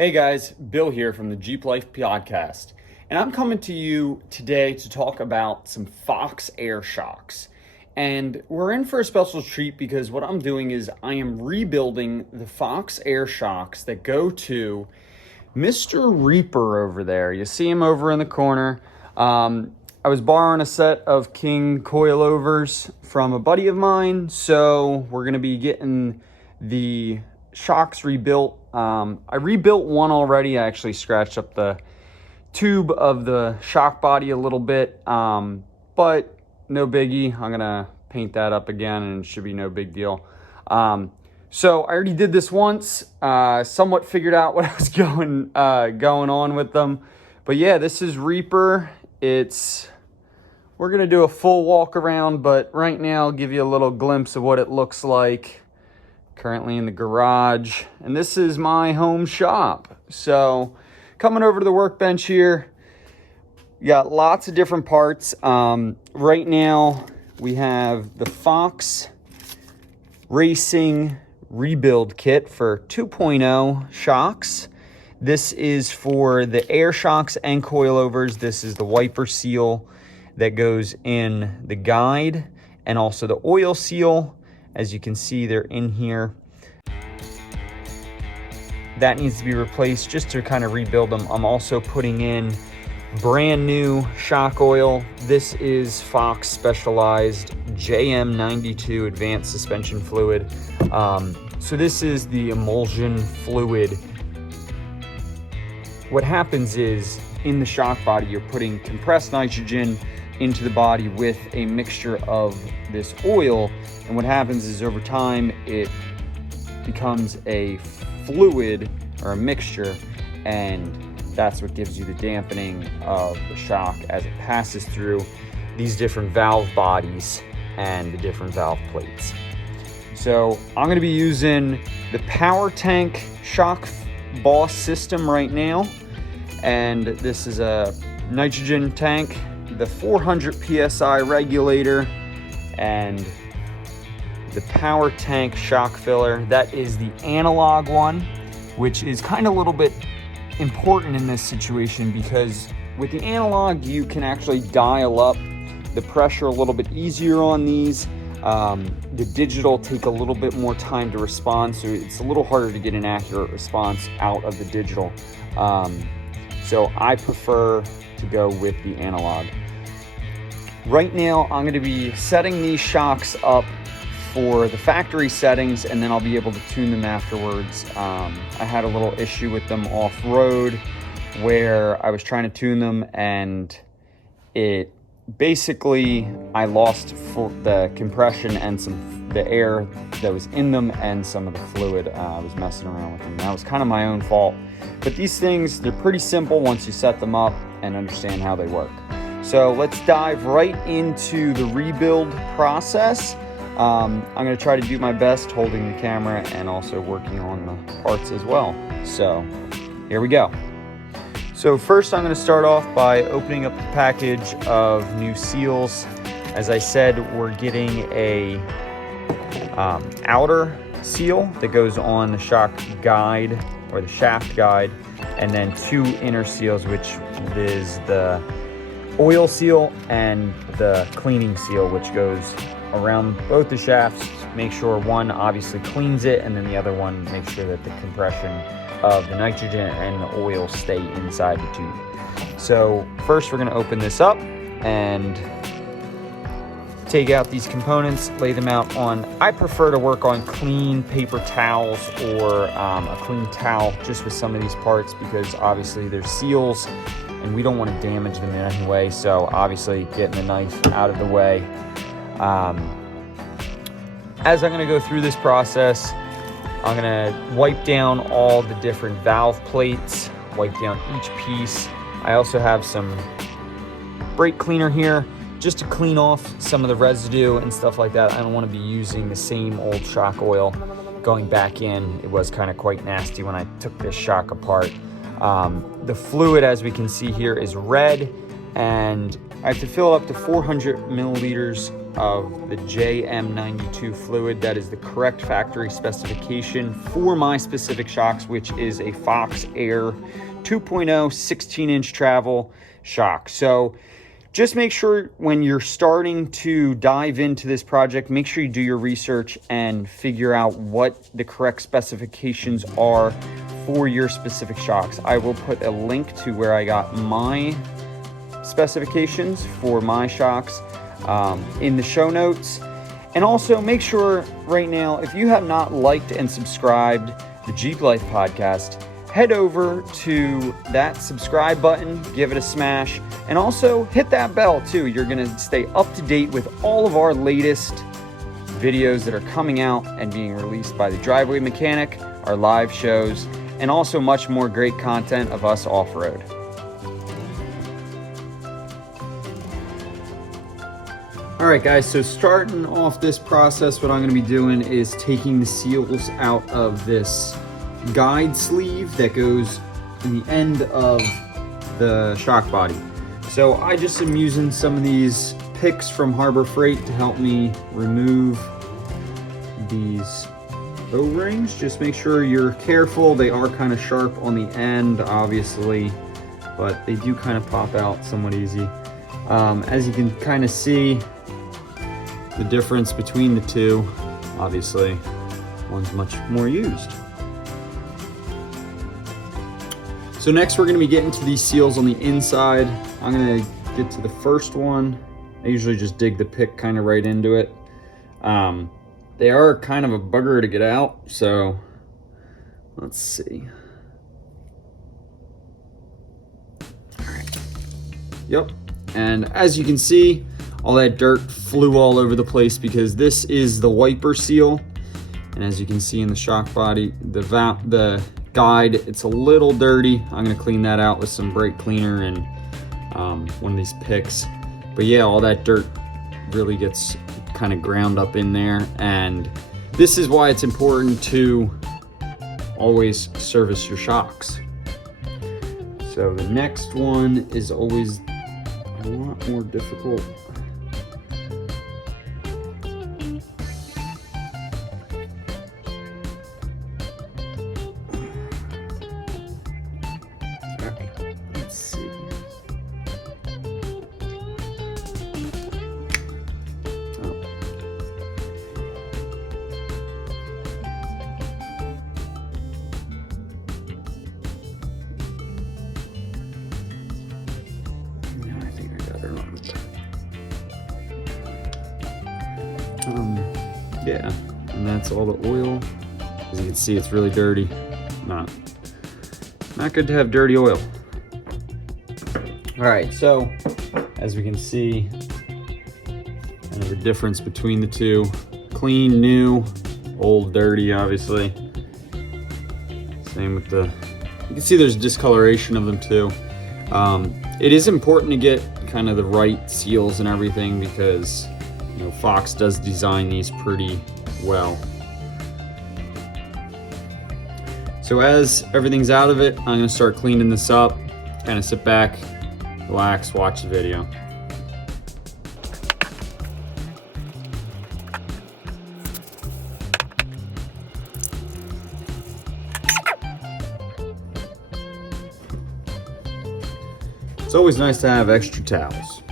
Hey guys, Bill here from the Jeep Life Podcast, and I'm coming to you today to talk about some Fox air shocks. And we're in for a special treat because what I'm doing is I am rebuilding the Fox air shocks that go to Mr. Reaper over there. You see him over in the corner. I was borrowing a set of King coilovers from a buddy of mine, so we're going to be getting the shocks rebuilt. I rebuilt one already. I actually scratched up the tube of the shock body a little bit, but no biggie. I'm gonna paint that up again and it should be no big deal. So I already did this once, somewhat figured out what I was going on with them. But yeah, this is Reaper. We're gonna do a full walk around, but right now I'll give you a little glimpse of what it looks like. Currently in the garage, and this is my home shop. So coming over to the workbench here, you got lots of different parts. Right now we have the Fox Racing rebuild kit for 2.0 shocks. This is for the air shocks and coilovers. This is the wiper seal that goes in the guide and also the oil seal. As you can see, they're in here. That needs to be replaced just to kind of rebuild them. I'm also putting in brand new shock oil. This is Fox Specialized JM92 Advanced Suspension Fluid. So this is the emulsion fluid. What happens is in the shock body, you're putting compressed nitrogen into the body with a mixture of this oil. And what happens is over time, it becomes a fluid or a mixture, and that's what gives you the dampening of the shock as it passes through these different valve bodies and the different valve plates. So I'm going to be using the Power Tank Shock Boss system right now, and this is a nitrogen tank, the 400 PSI regulator, and the Power Tank shock filler. That is the analog one, which is kind of a little bit important in this situation because with the analog, you can actually dial up the pressure a little bit easier on these. The digital take a little bit more time to respond, so it's a little harder to get an accurate response out of the digital. So I prefer to go with the analog. Right now, I'm going to be setting these shocks up for the factory settings, and then I'll be able to tune them afterwards. I had a little issue with them off-road where I was trying to tune them, and it basically, I lost the compression and the air that was in them and some of the fluid. I was messing around with them. That was kind of my own fault. But these things, they're pretty simple once you set them up and understand how they work. So let's dive right into the rebuild process. I'm going to try to do my best holding the camera and also working on the parts as well. So here we go. So first I'm going to start off by opening up the package of new seals. As I said, we're getting a outer seal that goes on the shock guide or the shaft guide, and then two inner seals, which is the oil seal and the cleaning seal, which goes around both the shafts. Make sure one obviously cleans it, and then the other one makes sure that the compression of the nitrogen and the oil stay inside the tube. So first we're going to open this up and take out these components, lay them out on, I prefer to work on clean paper towels or a clean towel just with some of these parts, because obviously there's seals and we don't want to damage them in any way. So obviously getting the knife out of the way. As I'm going to go through this process, I'm going to wipe down all the different valve plates, wipe down each piece. I also have some brake cleaner here just to clean off some of the residue and stuff like that. I don't want to be using the same old shock oil going back in. It was kind of quite nasty when I took this shock apart. The fluid, as we can see here, is red, and I have to fill up to 400 milliliters of the JM92 fluid. That is the correct factory specification for my specific shocks, which is a Fox Air 2.0 16-inch travel shock. So just make sure when you're starting to dive into this project, make sure you do your research and figure out what the correct specifications are for your specific shocks. I will put a link to where I got my specifications for my shocks in the show notes. And also make sure right now, if you have not liked and subscribed the Jeep Life podcast, head over to that subscribe button, give it a smash, and also hit that bell too. You're going to stay up to date with all of our latest videos that are coming out and being released by the Driveway Mechanic, our live shows, and also much more great content of us off-road. All right, guys, so starting off this process, what I'm going to be doing is taking the seals out of this guide sleeve that goes in the end of the shock body. So I just am using some of these picks from Harbor Freight to help me remove these O-rings. Just make sure you're careful. They are kind of sharp on the end, obviously, but they do kind of pop out somewhat easy. As you can kind of see, the difference between the two, obviously, one's much more used. So next we're gonna be getting to these seals on the inside. I'm gonna get to the first one. I usually just dig the pick kind of right into it. They are kind of a bugger to get out, so let's see. All right. Yep, and as you can see, all that dirt flew all over the place because this is the wiper seal. And as you can see in the shock body, the guide, it's a little dirty. I'm gonna clean that out with some brake cleaner and one of these picks. But yeah, all that dirt really gets kind of ground up in there. And this is why it's important to always service your shocks. So the next one is always a lot more difficult. Yeah, and that's all the oil. As you can see, it's really dirty. Not good to have dirty oil. All right, so as we can see, kind of the difference between the two: clean, new, old, dirty. Obviously, same with the. You can see there's discoloration of them too. It is important to get kind of the right seals and everything because, you know, Fox does design these pretty well. So as everything's out of it, I'm gonna start cleaning this up. Kind of sit back, relax, watch the video. It's always nice to have extra towels.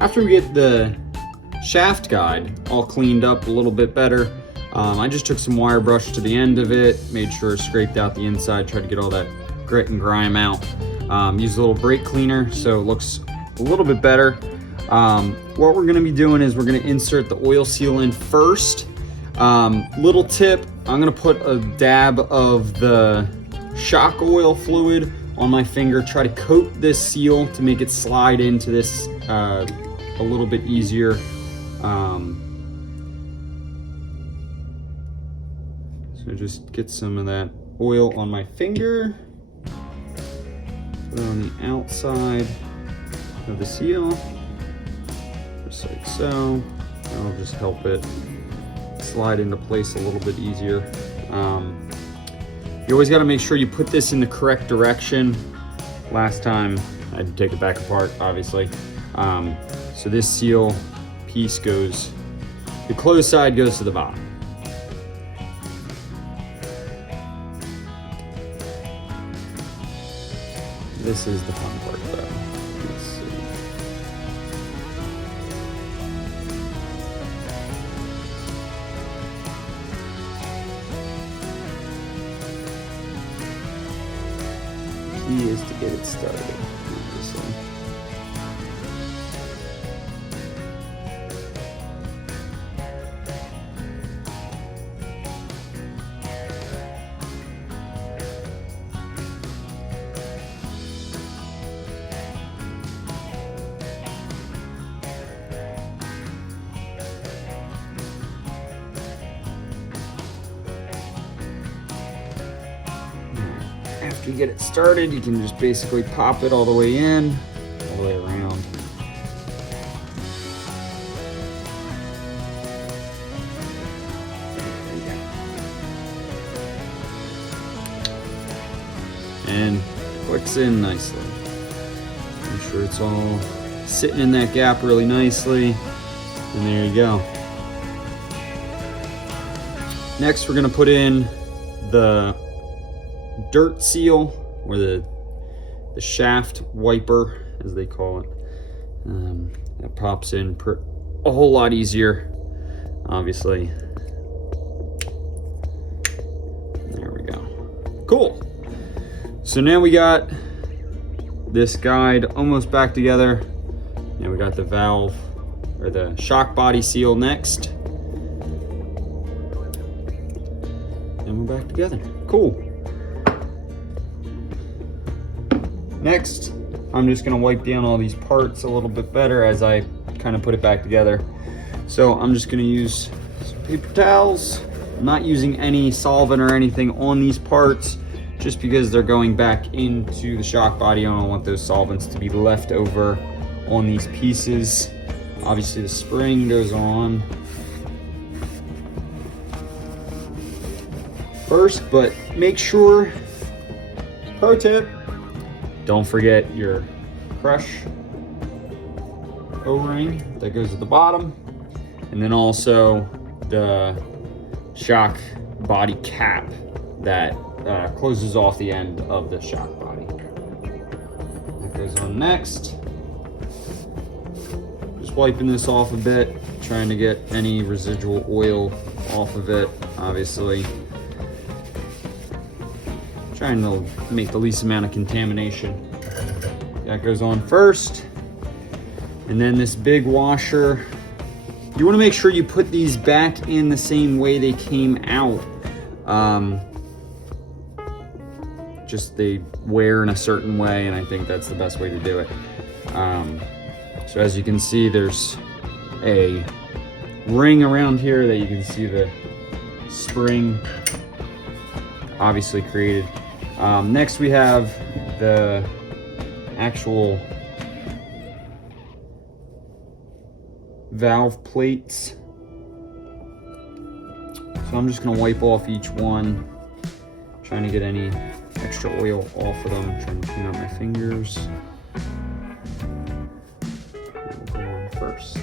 After we get the shaft guide all cleaned up a little bit better, I just took some wire brush to the end of it, made sure it scraped out the inside, tried to get all that grit and grime out. Used a little brake cleaner so it looks a little bit better. What we're gonna be doing is we're gonna insert the oil seal in first. Little tip, I'm gonna put a dab of the shock oil fluid on my finger, try to coat this seal to make it slide into this a little bit easier. So just get some of that oil on my finger. Put it on the outside of the seal, just like so. That'll just help it slide into place a little bit easier. You always got to make sure you put this in the correct direction. Last time I had to take it back apart, obviously. So this seal piece goes, the closed side goes to the bottom. This is the fun part though. Let's see. Key is to get it started, obviously. After you get it started, you can just basically pop it all the way in, all the way around. And clicks in nicely. Make sure it's all sitting in that gap really nicely. And there you go. Next, we're gonna put in the dirt seal, or the shaft wiper, as they call it. That pops in a whole lot easier, obviously. There we go. Cool. So now we got this guide almost back together. Now we got the valve, or the shock body seal next. And we're back together. Cool. Next, I'm just gonna wipe down all these parts a little bit better as I kind of put it back together. So I'm just gonna use some paper towels. I'm not using any solvent or anything on these parts, just because they're going back into the shock body. I don't want those solvents to be left over on these pieces. Obviously the spring goes on first, but make sure, pro tip, don't forget your crush O-ring that goes at the bottom, and then also the shock body cap that closes off the end of the shock body. That goes on next. Just wiping this off a bit, trying to get any residual oil off of it, obviously. Trying to make the least amount of contamination. That goes on first. And then this big washer, you want to make sure you put these back in the same way they came out. Just they wear in a certain way, and I think that's the best way to do it. So as you can see, there's a ring around here that you can see the spring obviously created. Next we have the actual valve plates. So I'm just gonna wipe off each one, trying to get any extra oil off of them, trying to clean out my fingers. We'll go on first.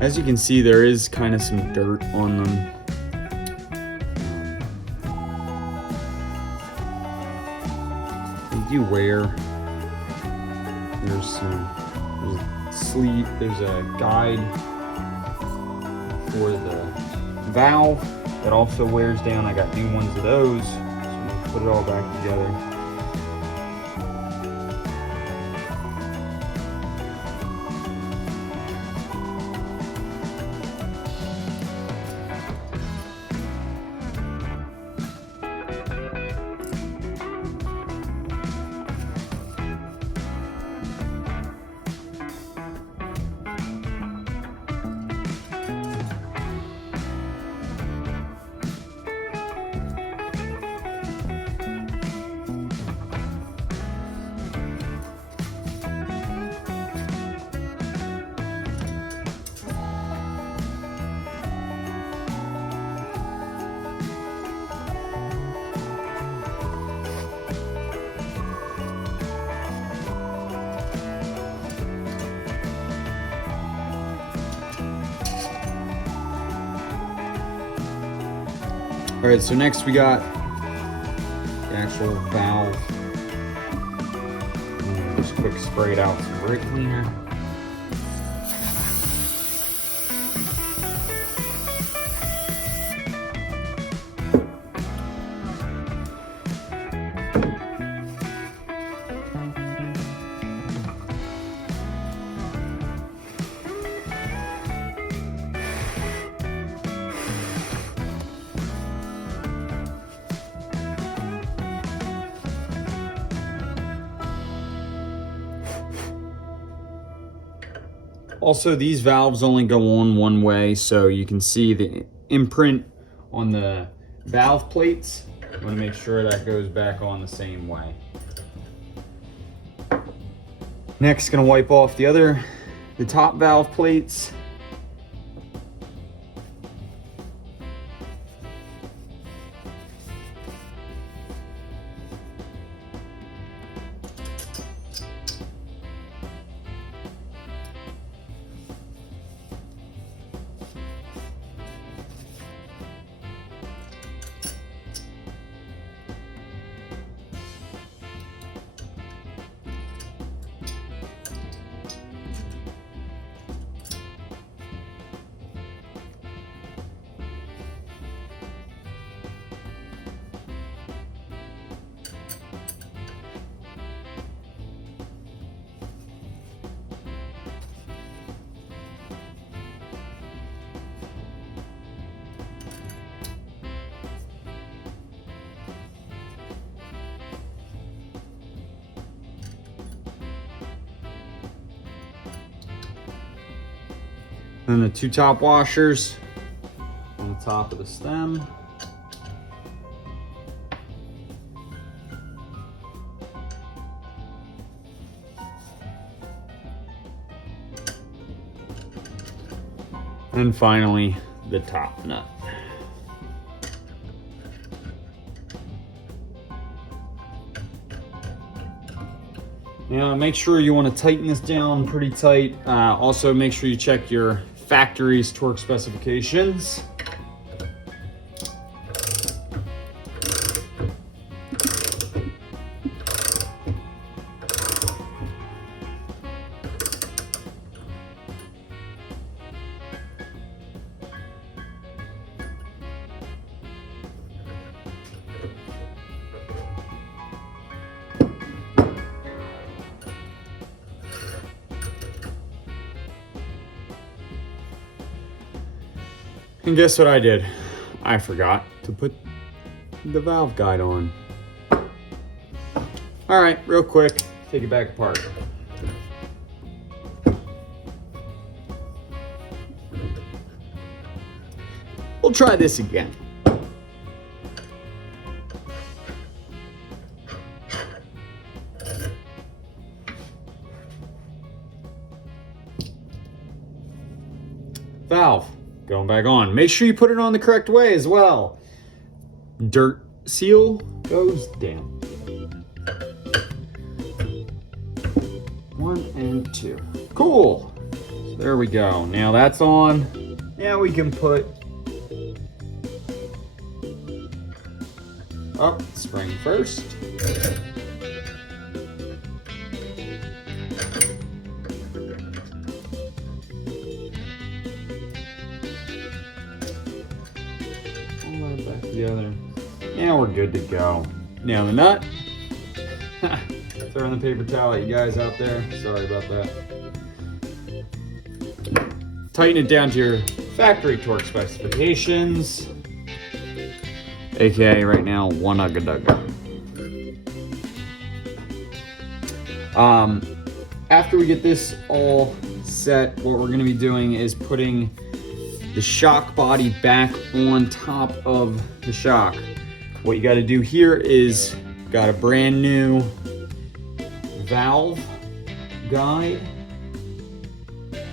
As you can see, there is kind of some dirt on them. They do wear. There's a sleeve, there's a guide for the valve that also wears down. I got new ones of those, so I'm gonna put it all back together. All right, so next we got the actual valve. Just quick spray it out with some brake cleaner. Also, these valves only go on one way, so you can see the imprint on the valve plates. You want to make sure that goes back on the same way. Next, gonna wipe off the top valve plates. And the two top washers on the top of the stem. And finally, the top nut. Now make sure you want to tighten this down pretty tight. Also make sure you check your factory's torque specifications. And guess what I did? I forgot to put the valve guide on. All right, real quick, take it back apart. We'll try this again. Valve. Going back on. Make sure you put it on the correct way as well. Dirt seal goes down. 1 and 2. Cool. So there we go. Now that's on. Now we can put up spring first. Back together. Now we're good to go. Now the nut. Throwing the paper towel at you guys out there. Sorry about that. Tighten it down to your factory torque specifications. AKA right now, 1 ugga-dugga. After we get this all set, what we're gonna be doing is putting the shock body back on top of the shock. What you got to do here is got a brand new valve guide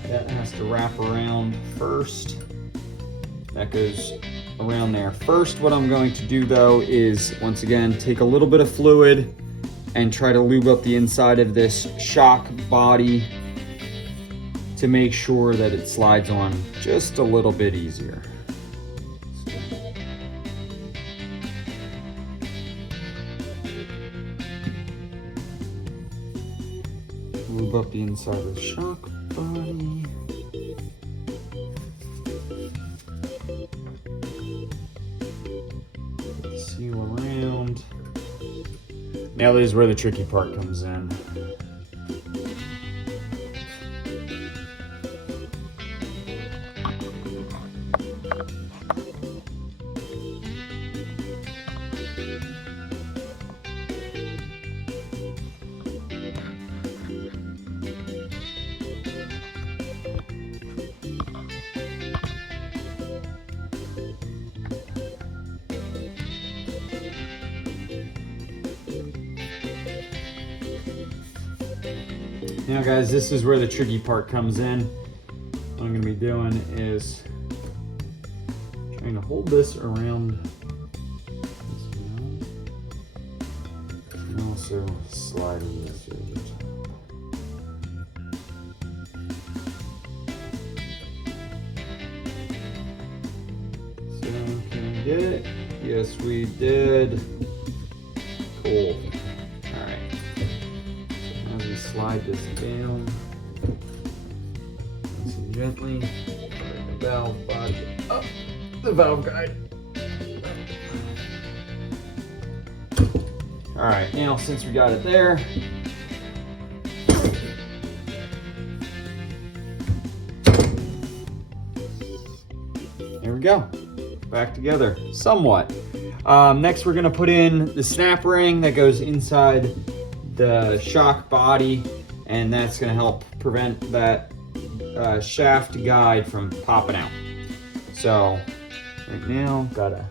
that has to wrap around first. That goes around there. First, what I'm going to do though is once again take a little bit of fluid and try to lube up the inside of this shock body to make sure that it slides on just a little bit easier. Lube up the inside of the shock body. Seal around. Now this is where the tricky part comes in. Now guys, this is where the tricky part comes in. What I'm gonna be doing is trying to hold this around this nose and also sliding this over the top. So can we get it? Yes, we did. Cool. Slide this down nice and gently. Bring the valve body up the valve guide. All right, now since we got it there, there we go. Back together somewhat. Next, we're gonna put in the snap ring that goes inside the shock body, and that's going to help prevent that shaft guide from popping out. So right now, gotta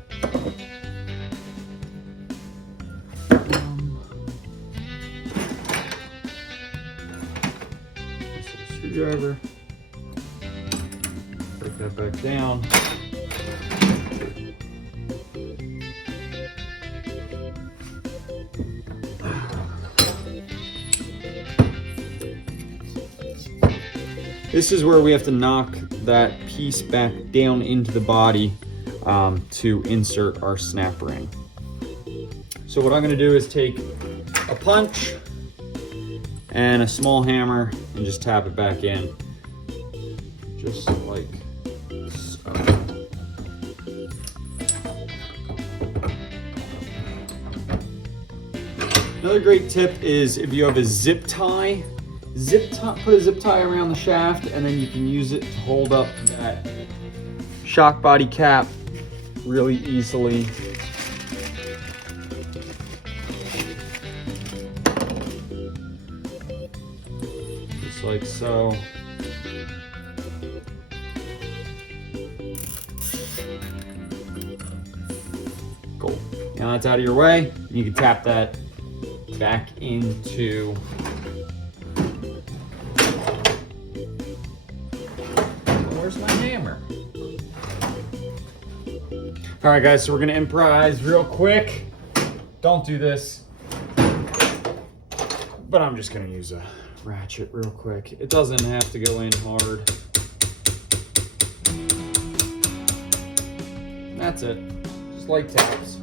screwdriver, break that back down. This is where we have to knock that piece back down into the body to insert our snap ring. So what I'm going to do is take a punch and a small hammer and just tap it back in, just like so. Another great tip is if you have a zip tie, put a zip tie around the shaft, and then you can use it to hold up that shock body cap really easily. Just like so. Cool. Now that's out of your way. You can tap that back into my hammer. All right guys, so we're gonna improvise real quick. Don't do this, but I'm just gonna use a ratchet real quick. It doesn't have to go in hard. That's it, just light taps.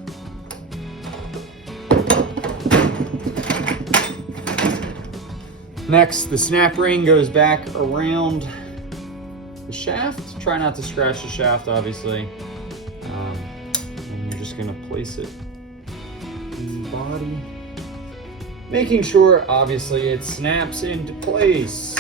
Next, the snap ring goes back around the shaft. Try not to scratch the shaft, obviously. And you're just gonna place it in the body, making sure, obviously, it snaps into place.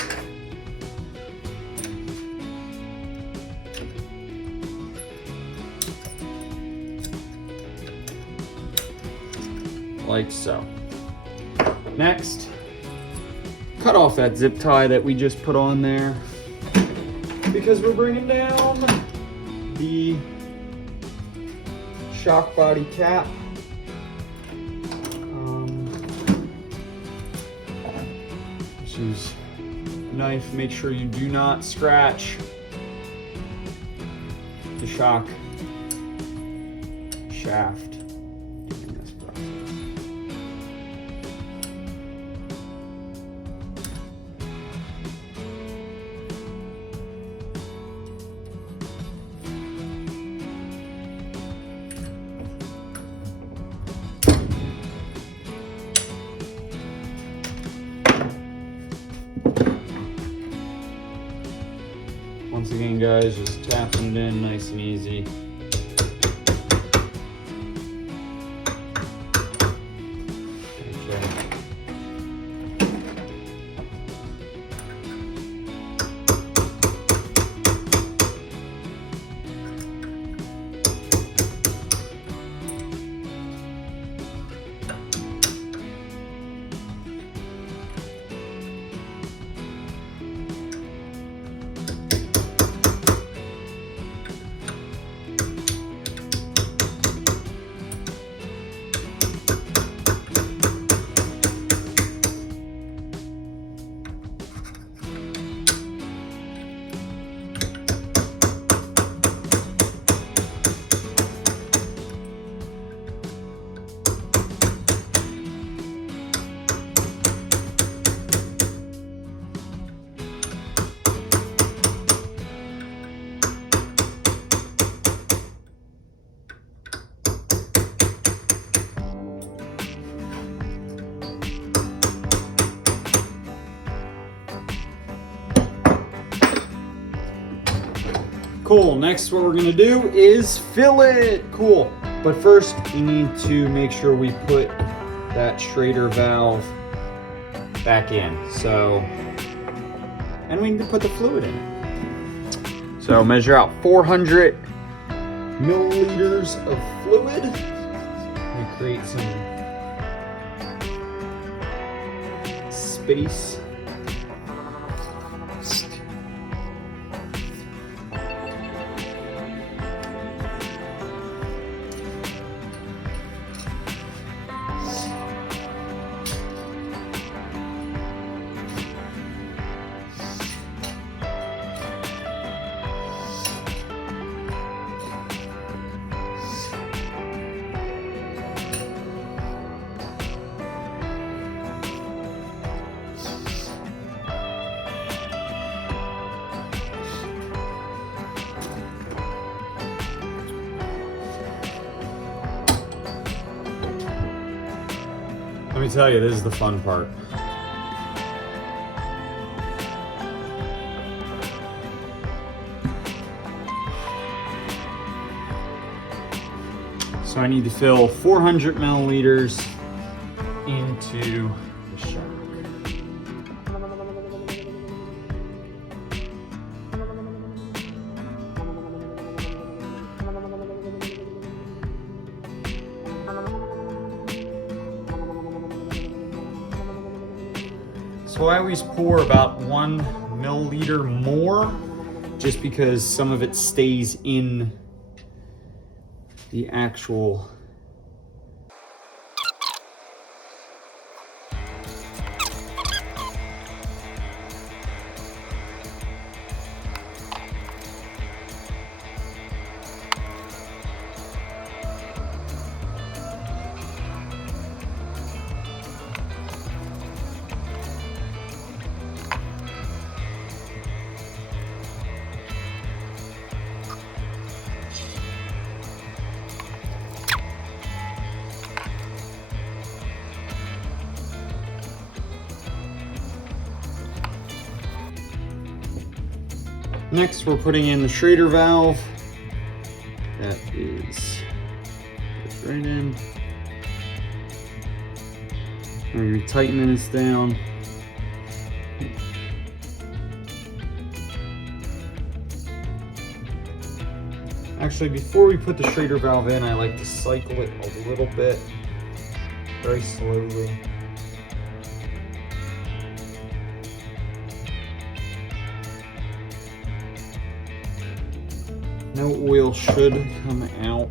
Like so. Next, cut off that zip tie that we just put on there, because we're bringing down the shock body cap. Just use a knife, make sure you do not scratch the shock shaft. Once again, guys, just tapping it in nice and easy. Cool, next what we're gonna do is fill it. Cool, but first we need to make sure we put that Schrader valve back in. So, and we need to put the fluid in it. So measure out 400 milliliters of fluid. We create some space. Let me tell you, this is the fun part. So I need to fill 400 milliliters into the shark. So I always pour about 1 milliliter more, just because some of it stays in the actual Next, we're putting in the Schrader valve. That is right in. Now you're tightening this down. Actually, before we put the Schrader valve in, I like to cycle it a little bit, very slowly. No oil should come out.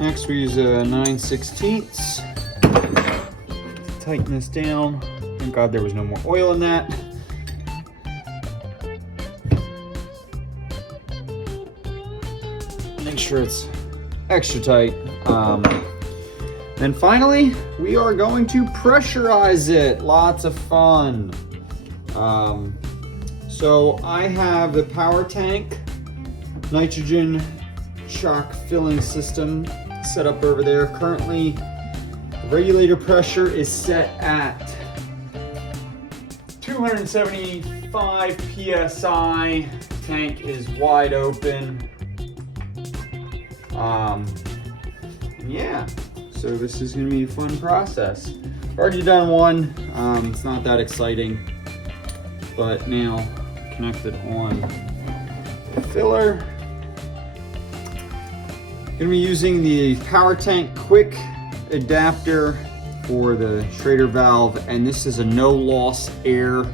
Next we use a 9/16. Tighten this down. Thank God there was no more oil in that. Make sure it's extra tight. Then finally, we are going to pressurize it. Lots of fun. So I have the power tank nitrogen shock filling system set up over there. Currently, the regulator pressure is set at 275 psi. Tank is wide open. Yeah, so this is going to be a fun process. I've already done one. It's not that exciting, but now connected on the filler. Going to be using the power tank quick adapter for the Schrader valve, and this is a no loss air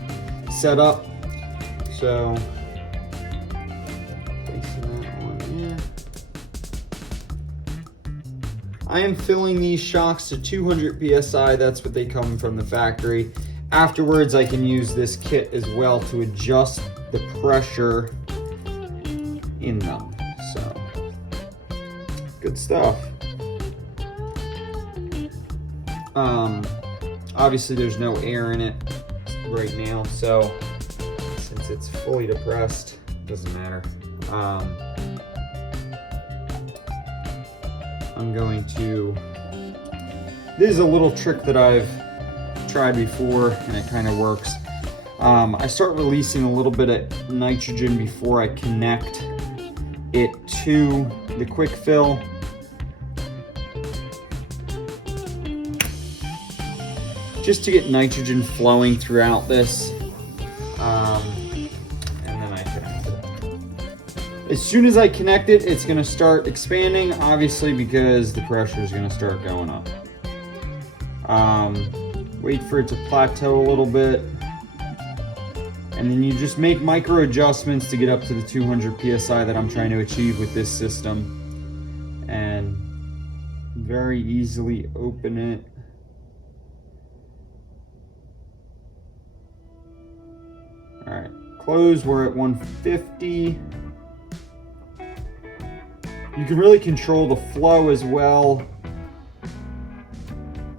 setup. So I am filling these shocks to 200 psi. That's what they come from the factory. Afterwards, I can use this kit as well to adjust the pressure in them. So, good stuff. Obviously, there's no air in it right now, so since it's fully depressed, it doesn't matter. I'm going to, this is a little trick that I've tried before and it kind of works. I start releasing a little bit of nitrogen before I connect it to the quick fill. Just to get nitrogen flowing throughout this. As soon as I connect it, it's going to start expanding, obviously, because the pressure is going to start going up. Wait for it to plateau a little bit. And then you just make micro adjustments to get up to the 200 psi that I'm trying to achieve with this system. And very easily open it. All right, close, we're at 150. You can really control the flow as well.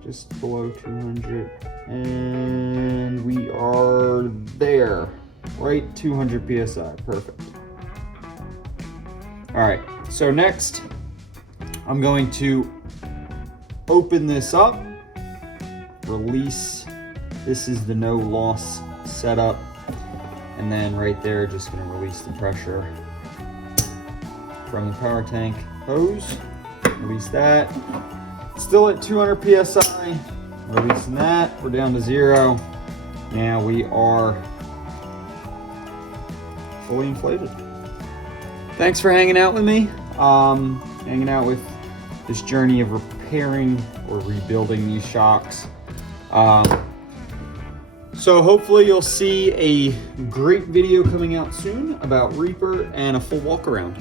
Just below 200. And we are there. Right, 200 psi, perfect. All right, so next, I'm going to open this up, release. This is the no loss setup. And then right there, just gonna release the pressure from the power tank hose. Release that. Still at 200 psi. Releasing that. We're down to 0. Now we are fully inflated. Thanks for hanging out with me. Hanging out with this journey of repairing or rebuilding these shocks. So hopefully you'll see a great video coming out soon about Reaper and a full walk around.